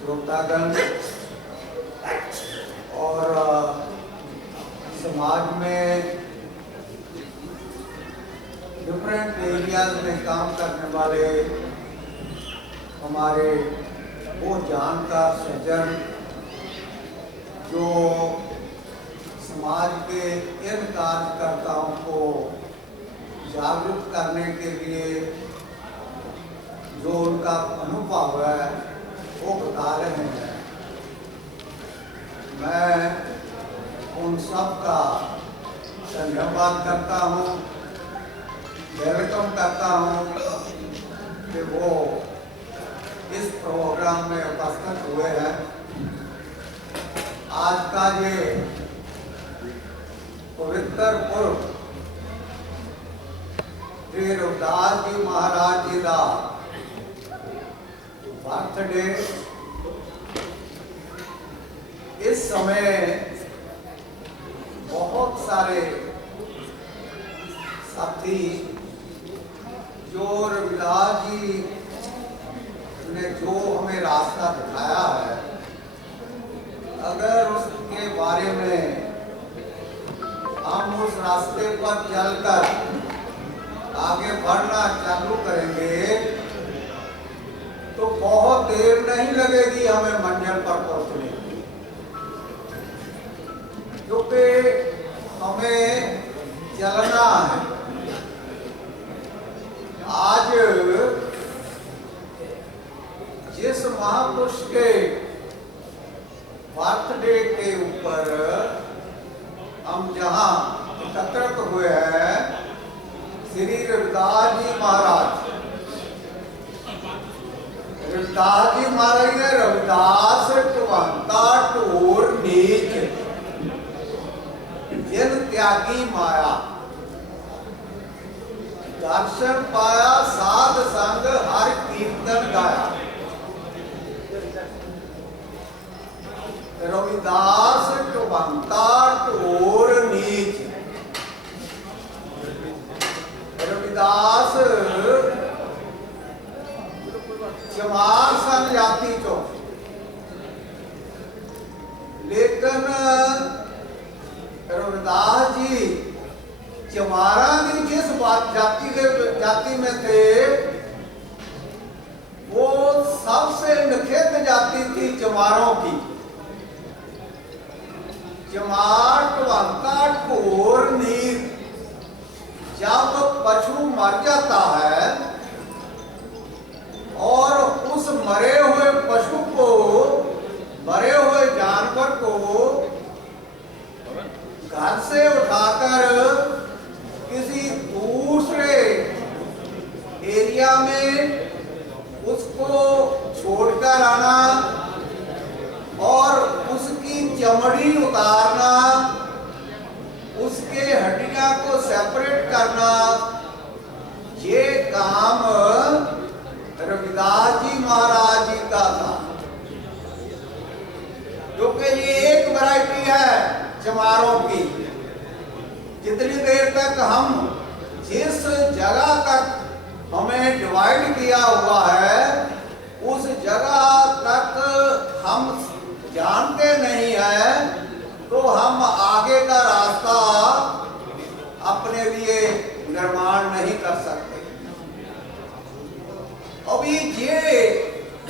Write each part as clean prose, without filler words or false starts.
श्रोतागण और समाज में डिफरेंट एरियाज में काम करने वाले हमारे वो जानकार सज्जन जो समाज के इन कार्यकर्ताओं को जागरूक करने के लिए जो उनका अनुभव है वो बता रहे हैं। मैं उन सब का धन्यवाद करता हूँ, वेलकम करता हूँ कि वो इस प्रोग्राम में उपस्थित हुए हैं। आज का ये पवित्र पर्व श्री रविदास जी महाराज जी का बर्थडे इस समय बहुत सारे साथी जो रविदास जी ने जो हमें रास्ता दिखाया है, अगर उसके बारे में हम उस रास्ते पर चलकर आगे बढ़ना चालू करेंगे तो बहुत देर नहीं लगेगी हमें मंजिल पर पहुंचने की, क्योंकि हमें चलना है। आज जिस महापुरुष के बर्थडे के ऊपर हम जहां एकत्रित हुए हैं, श्री रविदास जी महाराज, रविदास जी महाराज ने रविदास टवंता टोर नीच जिन त्यागी माया, दर्शन पाया साध संग हर कीर्तन गाया। रविदास टवंता टोर नीच, रविदास चमार सन जाति चो, लेकिन रविदास जी चमारा की जिस जाति में थे वो सबसे निखित जाति थी चमारों की। चमार टवंता ठोर नीर, जब पशु मर जाता है और उस मरे हुए पशु को, मरे हुए जानवर को घर से उठाकर किसी दूसरे एरिया में उसको छोड़कर आना और उसकी चमड़ी उतारना, उसके हड्डियां को सेपरेट करना, ये काम रविदास जी महाराज जी का था। क्योंकि ये एक वैरायटी है चमारों की। जितनी देर तक हम जिस जगह तक हमें डिवाइड किया हुआ है उस जगह तक हम जानते नहीं है तो हम आगे का रास्ता अपने लिए निर्माण नहीं कर सकते। अभी ये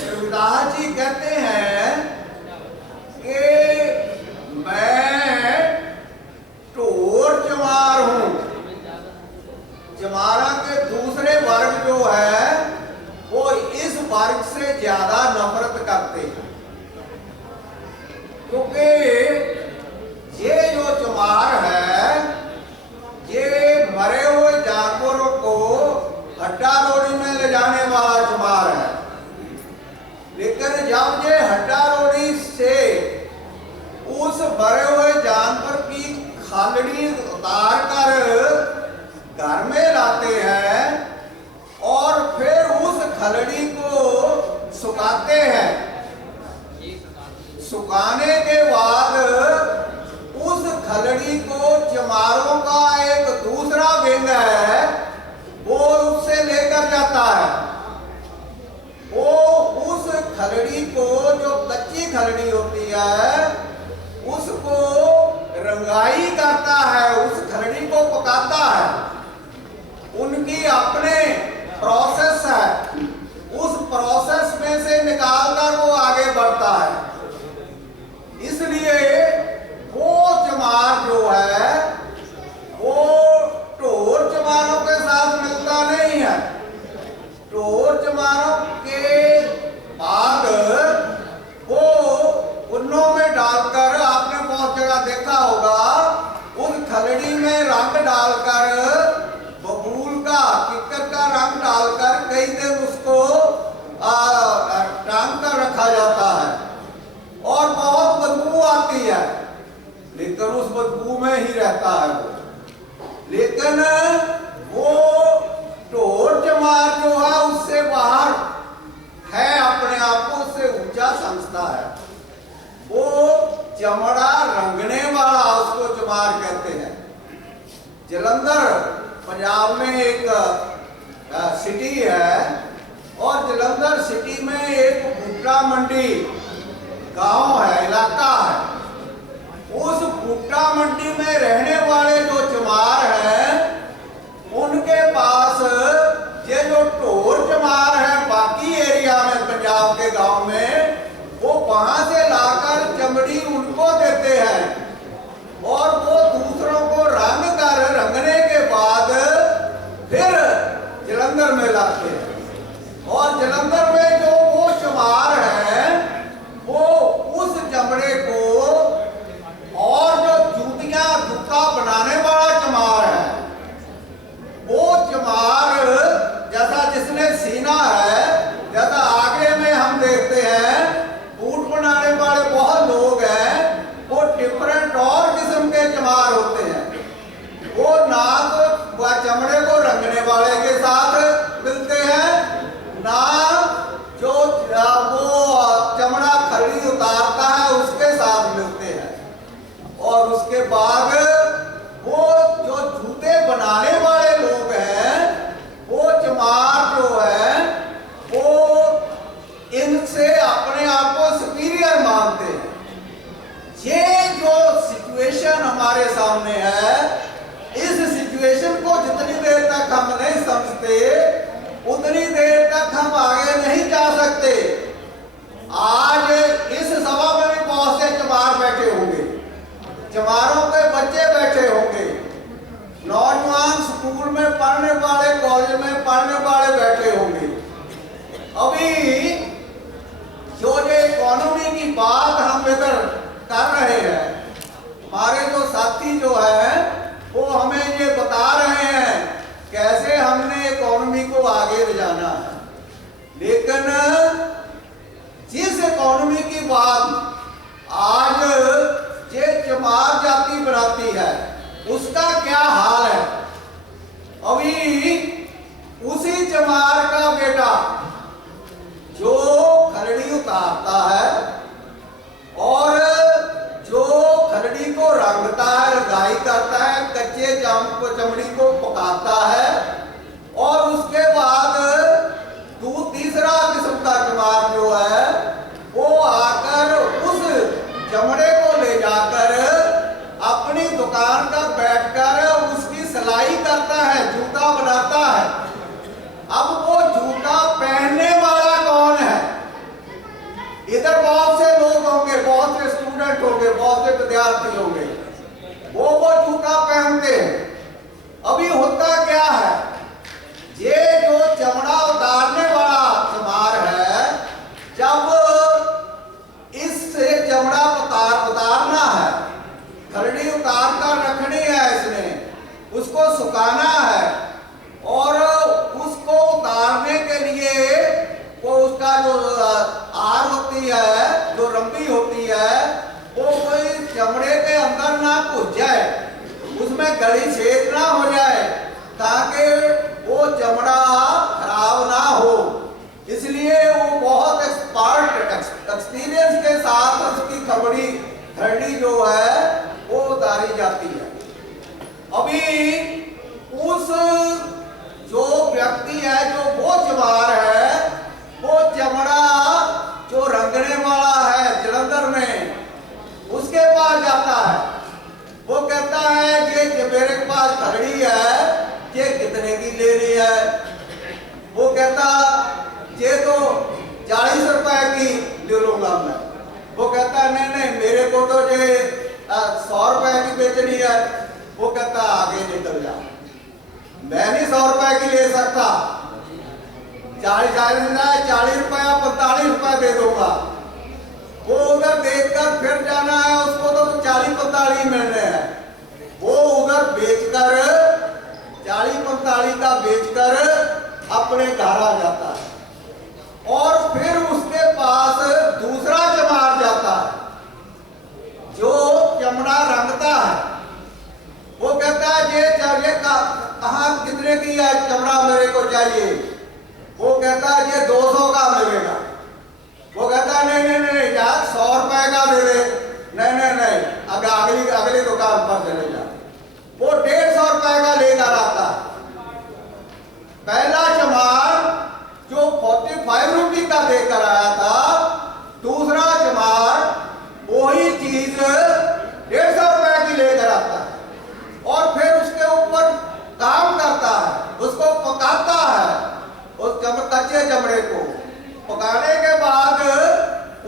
रविदास जी कहते हैं कि मैं टोर चमार हूं। चमारा के दूसरे वर्ग जो है वो इस वर्ग से ज्यादा नफरत करते हैं, क्योंकि ये जो चमार है ये मरे हुए जानवरों को हड्डा रोड़ी में ले जाने वाला चमार है। लेकिन जब ये हड्डा रोड़ी से उस मरे हुए जानवर की खालड़ी उतार कर घर में लाते हैं और फिर उस खलड़ी को सुखाते हैं, सुखाने के बाद उस खलड़ी को चमारों का एक दूसरा विंग है वो उससे लेकर जाता है। वो उस खलड़ी खलड़ी को, जो कच्ची खलड़ी होती है, उसको रंगाई करता है, उस खलड़ी को पकाता है। उनकी अपने प्रोसेस है, उस प्रोसेस में से निकालकर वो आगे बढ़ता है। इसलिए वो चमार जो है वो ढोर चमारों के साथ मिलता नहीं है। ढोर चमारों के बाद वो उन्नों में डालकर, आपने बहुत जगह देखा होगा, उस खलड़ी में रंग डालकर, बबूल का, किक्कर का रंग डालकर कई दिन उसको टांग कर रखा जाता है और बहुत बदबू आती है, लेकिन उस बदबू में ही रहता है वो। लेकिन वो ढोर चमार जो है उससे बाहर है, अपने आप को उससे ऊंचा समझता है। वो चमड़ा रंगने वाला, उसको चमार कहते हैं। जलंधर पंजाब में एक सिटी है और जलंधर सिटी में एक भुट्टा मंडी गांव है, इलाका है। उस भुट्टा मंडी में रहने वाले जो चमार हैं, उनके पास ये जो ढोर चमार है बाकी एरिया में, पंजाब के गांव में, वो वहां से लाकर चमड़ी उनको देते हैं और वो दूसरों को रंग कर, रंगने के बाद फिर जलंधर में लाते हैं। और जलंधर में जो वो चमार है वो उस चमड़े को, और जो जूतियां, जूता बनाने वाला चमार है, वो चमार जैसा जिसने सीना है, जैसा आगे में हम देखते हैं बूट बनाने वाले बहुत लोग हैं, वो डिफरेंट और किस्म के चमार होते हैं। वो ना तो चमड़े को रंगने वाले के साथ मिलते हैं, ना जो वो चमड़ा खलड़ी उतारता है उसके साथ मिलते हैं। और उसके बाद वो जो जूते बनाने वाले लोग हैं, वो चमार जो है वो इनसे अपने आप को सुपीरियर मानते हैं। ये जो सिचुएशन हमारे सामने है, इस सिचुएशन को जितनी देर तक हम नहीं समझते, उतनी देर तक हम आगे नहीं जा सकते। आज इस सभा में भी बहुत से चमार बैठे होंगे, चमारों के बच्चे बैठे होंगे, नौजवान स्कूल में पढ़ने वाले, कॉलेज में पढ़ने वाले बैठे होंगे। अभी जो ये इकोनॉमी की बात हम इधर कर रहे हैं, हमारे जो साथी जो है वो हमें ये बता रहे हैं कैसे हमने इकोनॉमी को आगे ले जाना है। लेकिन जिस इकोनॉमी की बात आज ये चमार जाति बनाती है, उसका क्या हाल है? अभी उसी चमार का बेटा जो खलड़ी उतारता है और जो खलड़ी को रंगता है, रंगाई करता है, कच्चे चमड़ी को पकाता है, और उसके बाद तीसरा किस्म का चमार जो है वो आकर उस चमड़े को ले जाकर अपनी दुकान पर बैठकर उसकी सिलाई करता है, जूता बनाता है। अब वो जूता पहनने वाला कौन है? इधर बहुत से लोग होंगे, बहुत से स्टूडेंट होंगे, बहुत से विद्यार्थी होंगे, वो जूता पहनते हैं। अभी होता क्या है, ये जो चमड़ा उतारने वाला चमार है, जब इससे चमड़ा उतारना है, खलड़ी उतार कर रखनी है, इसने उसको सुखाना है, और उसको उतारने के लिए वो उसका जो आर होती है, जो रंबी होती है, वो कोई चमड़े के अंदर ना घुस जाए, उसमें गली छेद ना हो जाए, ताकि वो चमड़ा खराब ना हो। इसलिए वो बहुत एक्सपीरियंस के साथ उसकी खलड़ी जो है वो उतारी जाती है। अभी उस जो व्यक्ति है, जो वो चमार है, वो चमड़ा जो रंगने वाला है जलंधर में, उसके पास जाता है। वो कहता है ये मेरे पास खड़ी है, ये कितने की ले रही है? वो कहता ये तो 40 रुपए की ले लूंगा मैं। वो कहता नहीं नहीं, मेरे को तो ये 100 रुपए की बेचनी है। वो कहता आगे निकल जा, मैं नहीं 100 रुपए की ले सकता, 40 रुपया 45 रुपए दे दूंगा। वो उधर देखकर फिर जाना है, उसको तो 40-45 मिल रहे हैं। वो उधर बेचकर 40-45 का बेचकर अपने घर आ जाता है। और फिर उसके पास दूसरा चमार जाता है जो चमड़ा रंगता है। वो कहता है ये कहाँ कितने की है चमड़ा, मेरे को चाहिए। वो कहता है ये 200 का मिलेगा। वो कहता है नहीं नहीं नहीं यार 100 रुपए का दे दे। नहीं नहीं नहीं, अगली दुकान पर चले जा। वो 150 रुपए का लेकर आता। पहला चमार जो 45 रुपए का देकर आया था, दूसरा चमार वही चीज 150 रुपए की लेकर आता है और फिर उसके ऊपर काम करता है, उसको पकाता है। उस कच्चे चमड़े को पकाने के बाद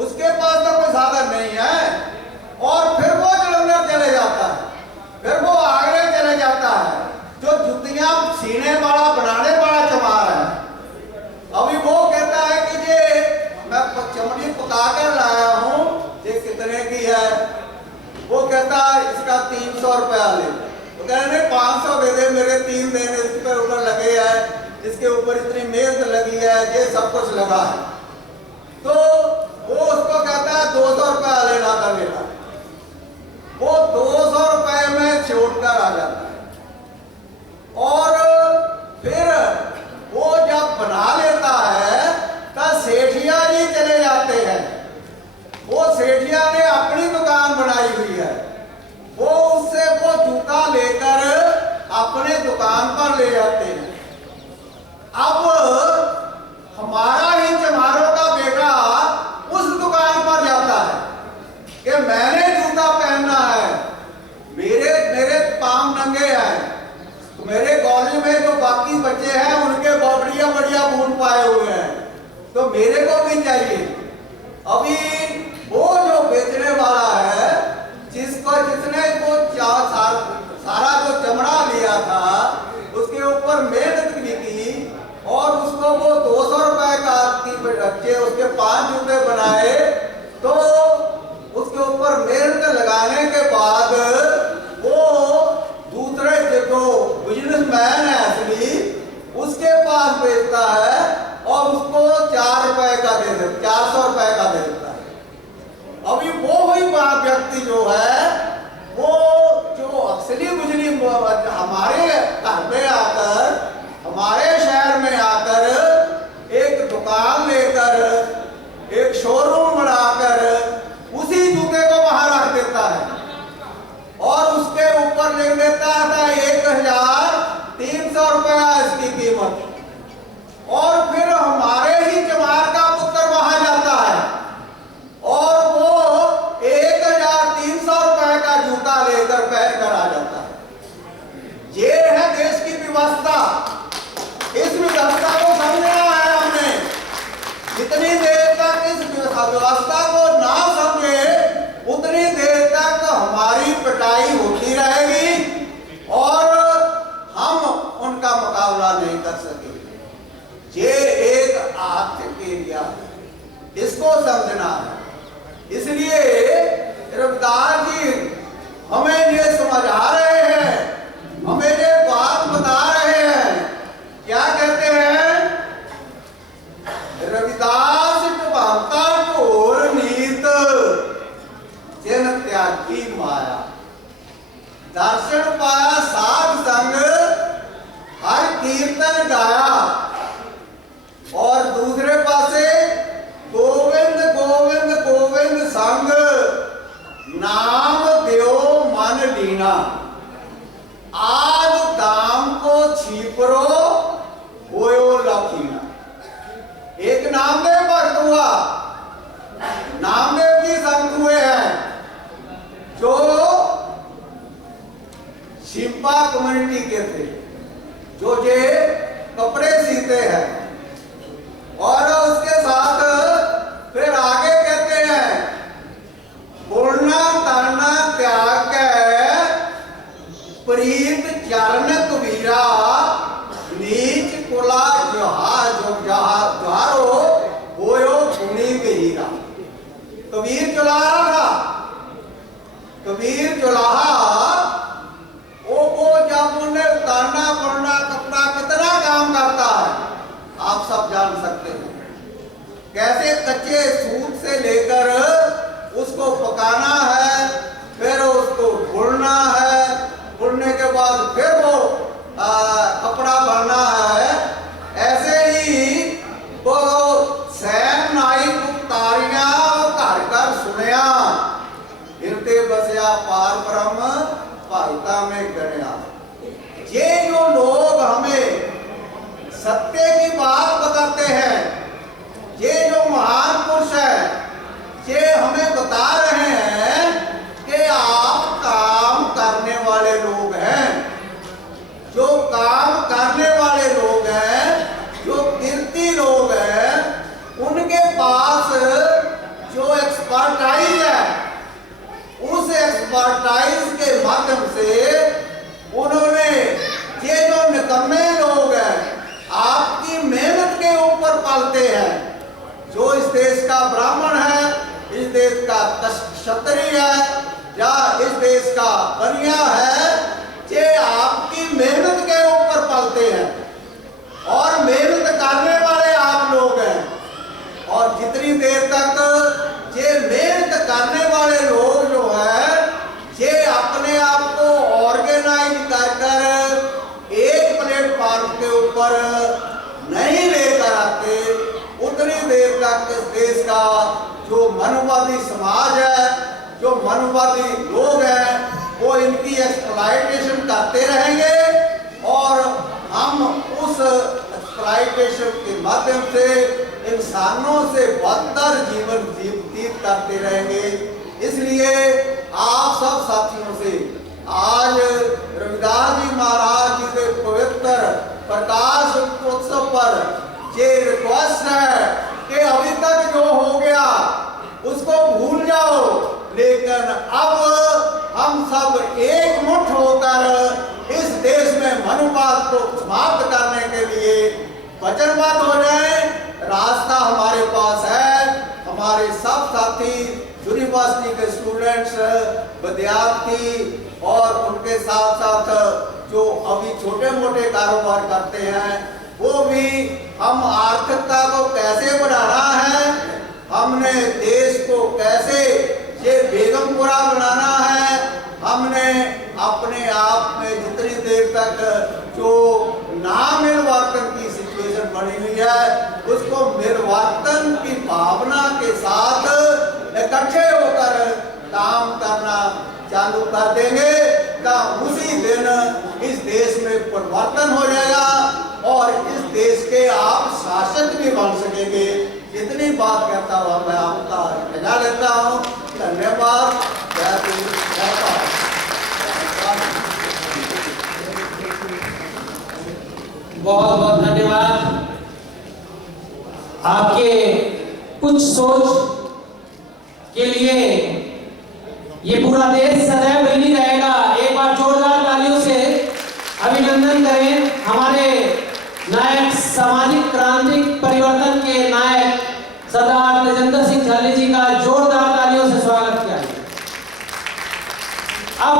उसके पास तो कोई साधन नहीं है और फिर वो जलंधर चले जाता है, फिर वो आगरे चले जाता है। जो जुतियां सीने वाला बनाने वाला चमार है, अभी वो कहता है कि ये मैं चमड़ी पका कर लाया हूं, ये कितने की है? वो कहता है इसका 300 रुपया ले। तो कह रहे 500 दे दे, मेरे 3 दिन इस पर ऊपर लगे हैं, इसके ऊपर इतनी मेहनत लगी है, ये सब कुछ लगा है। तो वो उसको कहता है 200 रुपया लेना था मेरा। वो 200 रुपए में छोड़कर आ जाता है और फिर वो जब बना लेता है तब सेठिया जी चले जाते हैं। वो सेठिया ने अपनी दुकान बनाई हुई है, वो उससे वो जूता लेकर अपने दुकान पर ले जाते हैं। अब हमारा ही चमारों का बेटा उस दुकान पर जाता है कि मैंने जूता पहनना है, मेरे पांव नंगे हैं, तो मेरे कॉलेज में जो बाकी बच्चे हैं उनके बढ़िया बढ़िया बूट पाए हुए हैं, तो मेरे को भी चाहिए। अभी वो जो बेचने वाला है, जिसने को सारा जो चमड़ा लिया था, उसके ऊपर मेहनत भी की और उसको वो 200 रुपए का बच्चे उसके 5 जूते बनाए। तो उसके ऊपर मेहनत लगाने के बाद वो दूसरे जो बिजनेसमैन है असली, उसके पास बेचता है और उसको 4 रुपए का दे देता, 400 रुपए का दे देता है। अभी वो ही व्यक्ति जो है, वो जो असली बिजली हमारे घर में आकर, हमारे शहर में आकर एक दुकान लेकर, एक शोरूम बनाकर उसी जूते को वहां रख देता है और उसके ऊपर लिख देता था 1300 रुपया इसकी कीमत। और फिर हमारे ही चमार का पुत्र वहां जाता है और वो 1300 रुपए का जूता लेकर पहन कर आ जाता है। ये है देश की व्यवस्था। इस व्यवस्था को समझना है हमने। जितनी देर तक इस व्यवस्था को ना समझे, उतनी देर तक हमारी पिटाई होती रहेगी और हम उनका मुकाबला नहीं कर सकेंगे। ये एक आर्थिक एरिया है, इसको समझना है। इसलिए रविदास जी हमें ये समझा रहे हैं, हमें ये बात बता रहे हैं। क्या कहते हैं? रविदास भावता ढोर नीत जिन त्यागी माया, दर्शन पाया साध संग हर कीर्तन गाया। और दूसरे पासे गोविंद गोविंद गोविंद संग नाम देव मन लीना, आज दाम को छीपरो होयो लखीना। एक नामदेव भक्त हुआ, टिब्बा कम्युनिटी के थे, जो ये कपड़े सीते हैं। और उसके साथ फिर आगे कहते हैं, बोलना ताना त्याग के प्रीत चरण कबीरा, नीच कुला जहारो होयो गुणी गहीरा। कबीर जुलाहा था, कबीर जुलाहा वो जब उन्हें ताना पड़ना कपड़ा कितना काम करता है आप सब जान सकते हैं। कैसे कच्चे सूत से लेकर उसको पकाना है, फिर उसको बुनना है, बुनने के बाद फिर वो कपड़ा बनना है। ऐसे ही वो सैन नाई तारिया घर घर सुनिया, हिरते बसया पार ब्रह्म पालता में गणया। ये जो लोग हमें सत्य की बात बताते हैं, ये जो महान पुरुष है, ये हमें बता रहे हैं कि आप काम करने वाले लोग हैं। जो काम करने वाले लोग हैं, जो कीर्ति लोग हैं, उनके पास जो एक्सपर्टाइज है, उस एक्सपर्टाइज के माध्यम से उन्होंने ये जो निकम्मे लोग हैं आपकी मेहनत के ऊपर पालते हैं। जो इस देश का ब्राह्मण है, इस देश का क्षत्रिय है या इस देश का बनिया है, ये आपकी मेहनत के ऊपर पालते हैं और मेहनत करने वाले आप लोग हैं। और जितनी देर तक ये मेहनत करने वाले लोग जो है ये अपने आप को ऑर्गेनाइज कर एक प्लेटफॉर्म के ऊपर नहीं लेकर आते, उतनी देर तक इस देश का जो मनुवादी समाज है, जो मनुवादी लोग हैं, वो इनकी एक्सप्लॉयटेशन करते रहेंगे और हम उस एक्सप्लॉयटेशन के माध्यम से इंसानों से बदतर जीवन व्यतीत करते रहेंगे। इसलिए आप सब साथियों से आज रविदास जी महाराज जी के पवित्र प्रकाश उत्सव पर ये रिक्वेस्ट है कि अभी तक जो हो गया उसको भूल जाओ, लेकिन अब हम सब एक मुठ होकर इस देश में मनुवाद को समाप्त करने के लिए वचनबद्ध हो जाए। रास्ता हमारे पास है। हमारे सब साथी यूनिवर्सिटी के स्टूडेंट्स, विद्यार्थी और उनके साथ साथ जो अभी छोटे मोटे कारोबार करते हैं, वो भी हम आर्थिकता को कैसे बढ़ाना है, हमने देश को कैसे ये बेगमपुरा बनाना है, हमने अपने आप में जितनी देर तक जो नामिलवर्तन की सिचुएशन बनी हुई है उसको मिलवर्तन की भावना के साथ इकट्ठे होकर काम करना चालू कर देंगे तो उसी दिन इस देश में परिवर्तन हो जाएगा और इस देश के आप शासक भी बन सकेंगे। इतनी बात कहता हुआ मैं आपका विदा लेता हूँ। धन्यवाद। जय हिंद, जय भारत। बहुत बहुत धन्यवाद। आपके कुछ सोच के लिए ये पूरा देश सदैव ऋणी रहेगा। एक बार जोरदार तालियों से अभिनंदन करें हमारे नायक, सामाजिक क्रांतिक परिवर्तन के नायक सरदार तेजेंद्र सिंह झाली जी का जोरदार तालियों से स्वागत किया। अब